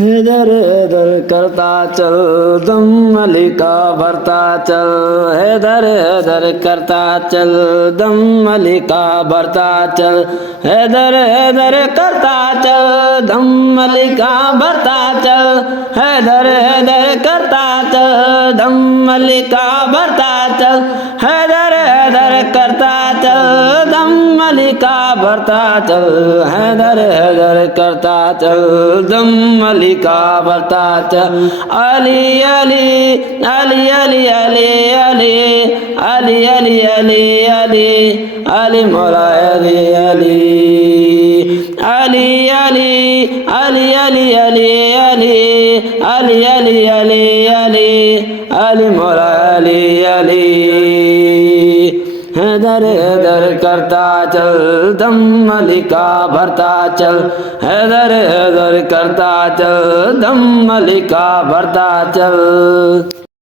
इधर इधर करता चल दम मलिका भरता चल, इधर इधर करता चल दम मलिका भरता चल, इधर इधर करता चल दम मलिका भरता चल, इधर इधर करता चल दम मलिका भरता चल, इधर इधर करता चल दम मलिका भरता चल, इधर इधर करता चल दम मलिका भरता चल। अली अली अली अली अली अली अली अली अली अली मौला अली अली अली अली अली अली अली अली अली अली अली अली मौला अली अली। इधर इधर करता चल दम मलिका भरता चल, इधर इधर करता चल दम मलिका भरता चल।